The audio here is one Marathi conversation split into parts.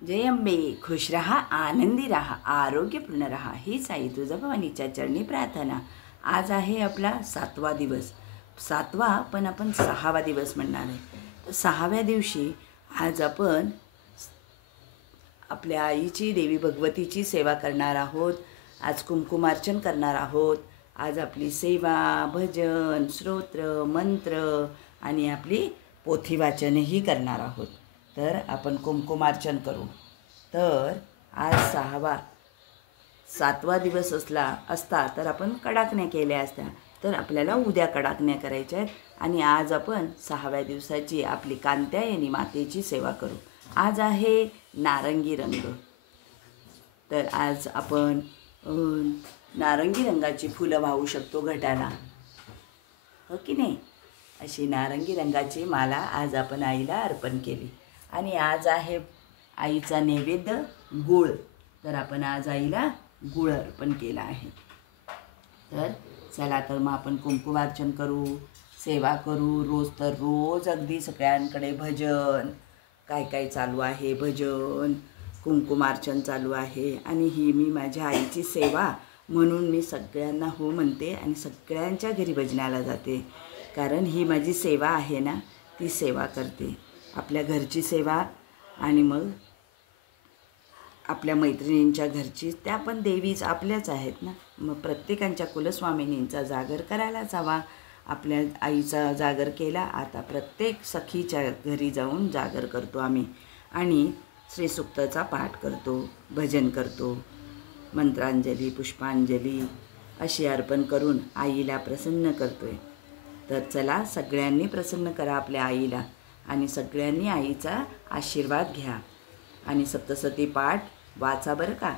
जय अंबे, खुश रहा, आनंदी रहा, आरोग्यपूर्ण रहा, हीच आई तुळजाभवानीच्या चरणी प्रार्थना. आज आहे आपला 7वा दिवस. 7वा पण आपण 6वा दिवस म्हणणार आहे. तर 6व्या दिवशी आज आपण आपल्या आईची, देवी भगवतीची सेवा करणार आहोत. आज कुंकुमार्चन करणार आहोत. आज आपली सेवा, भजन, स्तोत्र, मंत्र आणि आपली पोथी वाचनही करणार आहोत. तर आपण कुंकुमार्चन करू. तर आज 7वा दिवस असता तर आपण कडाकण्या केल्या असत्या. तर आपल्याला उद्या कडाकण्या करायच्या आहेत आणि आज आपण 6व्या दिवसाची आपली कात्यायनी मातेची सेवा करू. आज आहे नारंगी रंग. तर आज आपण नारंगी रंगाची फुलं वाहू शकतो घटाला, हो की नाही. अशी नारंगी रंगाची माला आज आपण आईला अर्पण केली. आणि आज आहे आईचा नैवेद्य गूळ. तर आपण आज आईला गूळ अर्पण केला आहे. तर चला तर मग आपण कुंकुमार्चन करू, सेवा करू. रोज अगदी सगळ्यांकडे भजन काय काय चालू आहे, भजन कुंकुमार्चन चालू आहे. आणि ही मी माझ्या आईची सेवा म्हणून मी सगळ्यांना हो म्हणते आणि सगळ्यांच्या घरी भजनाला जाते. कारण ही माझी सेवा आहे ना, ती सेवा करते. आपल्या घरची सेवा आणि मग आपल्या मैत्रिणींच्या घरची, त्या पण देवीच आपल्याच आहेत ना. मग प्रत्येकांच्या कुलस्वामिनींचा जागर करायलाच हवा. आपल्या आईचा जागर केला, आता प्रत्येक सखीच्या घरी जाऊन जागर करतो आम्ही आणि श्रीसूक्ताचा पाठ करतो, भजन करतो, मंत्रांजली, पुष्पांजली अशी अर्पण करून आईला प्रसन्न करतोय. तर चला सगळ्यांनी प्रसन्न करा आपल्या आईला आणि सगळ्यांनी आईचा आशीर्वाद घ्या. आणि सप्तशती पाठ वाचा बरं का.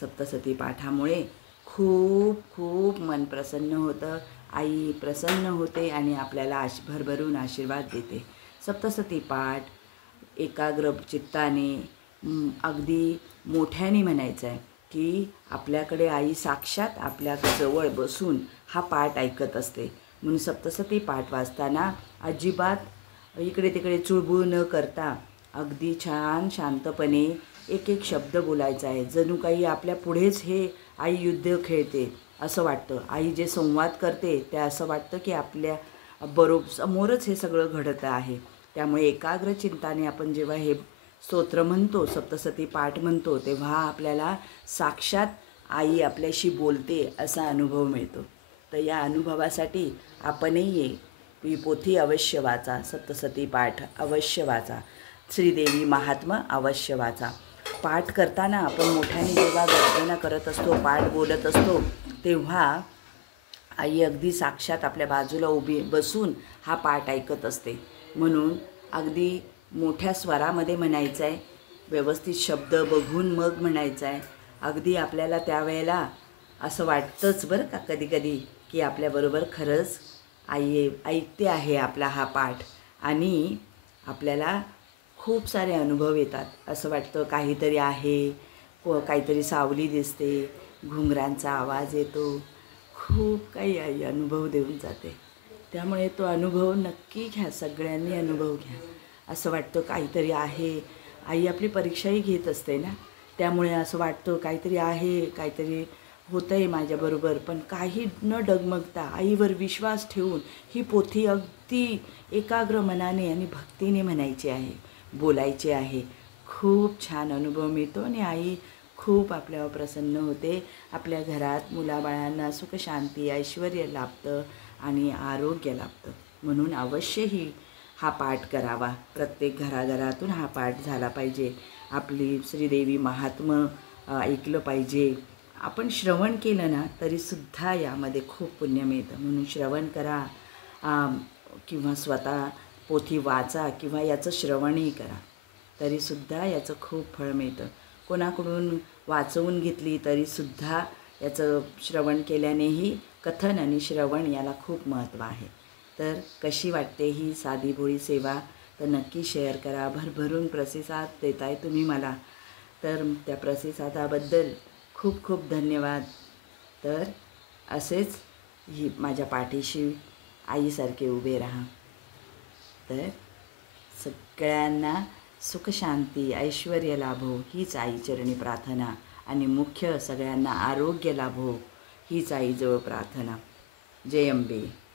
सप्तशती पाठामुळे खूप खूप मन प्रसन्न होतं. आई प्रसन्न होते आणि आपल्याला भरभरून आशीर्वाद देते. सप्तशती पाठ एकाग्र चित्ताने अगदी मोठ्याने म्हणायचं आहे की आपल्याकडे आई साक्षात आपल्या जवळ बसून हा पाठ ऐकत असते. म्हणून सप्तशती पाठ वाचताना अजिबात इकडे तिकडे चुळबुळ न करता अगदी छान शांतपणे एक एक शब्द बोलायचा आहे. जणू काही आपल्या पुढेच हे आई युद्ध खेळते असं वाटतं. आई जे संवाद करते त्या असं वाटतं की आपल्या बरोबर समोरच हे सगळं घडत आहे. त्यामुळे एकाग्र चिंताने आपण जेव्हा हे स्तोत्र म्हणतो, सप्तशती पाठ म्हणतो, तेव्हा आपल्याला साक्षात आई आपल्याशी बोलते असा अनुभव मिळतो. तर या अनुभवासाठी आपणही ही पोथी अवश्य वाचा, सप्तशती पाठ अवश्य वाचा, श्रीदेवी महात्म्य अवश्य वाचा. पाठ करताना आपण मोठ्याने जेव्हा गर्जना करत असतो, पाठ बोलत असतो, तेव्हा आई अगदी साक्षात आपल्या बाजूला उभी बसून हा पाठ ऐकत असते. म्हणून अगदी मोठ्या स्वरामध्ये म्हणायचं आहे, व्यवस्थित शब्द बघून मग म्हणायचं आहे. अगदी आपल्याला त्यावेळेला असं वाटतंच बरं का कधी कधी की आपल्याबरोबर खरंच आई ऐकते आहे आपला हा पाठ. आणि आपल्याला खूप सारे अनुभव येतात. असं वाटतं काहीतरी आहे, काहीतरी सावली दिसते, घुंगरांचा आवाज येतो, खूप काही आई अनुभव देऊन जाते. त्यामुळे तो अनुभव नक्की घ्या, सगळ्यांनी अनुभव घ्या. असं वाटतं काहीतरी आहे. आई आपली परीक्षाही घेत असते ना, त्यामुळे असं वाटतं काहीतरी आहे, काहीतरी होतं आहे माझ्याबरोबर. पण काही न डगमगता आईवर विश्वास ठेवून ही पोथी अगदी एकाग्र मनाने आणि भक्तीने म्हणायची आहे, बोलायची आहे. खूप छान अनुभव मिळतो आणि आई खूप आपल्यावर प्रसन्न होते. आपल्या घरात मुलाबाळांना सुख शांती ऐश्वर लाभतं आणि आरोग्य लाभतं. म्हणून अवश्यही हा पाठ करावा. प्रत्येक घराघरातून हा पाठ झाला पाहिजे. आपली श्रीदेवी महात्म्य ऐकलं पाहिजे. आपण श्रवण केलं ना तरीसुद्धा यामध्ये खूप पुण्य मिळतं. म्हणून श्रवण करा किंवा स्वतः पोथी वाचा किंवा याचं श्रवणही करा, तरीसुद्धा याचं खूप फळ मिळतं. कोणाकडून वाचवून घेतली तरीसुद्धा याचं श्रवण केल्यानेही कथन आणि श्रवण याला खूप महत्त्व आहे. तर कशी वाटते ही साधी भोळी सेवा, तर नक्की शेअर करा. भरभरून प्रतिसाद देताय तुम्ही मला, तर त्या प्रतिसादाबद्दल खूप खूप धन्यवाद. तर असेच ही माझ्या पाठीशी आईसारखे उभे राहा. तर सगळ्यांना सुखशांती ऐश्वर्य लाभो हीच आईचरणी प्रार्थना आणि मुख्य सगळ्यांना आरोग्य लाभो हीच आईजवळ प्रार्थना. जय अंबे.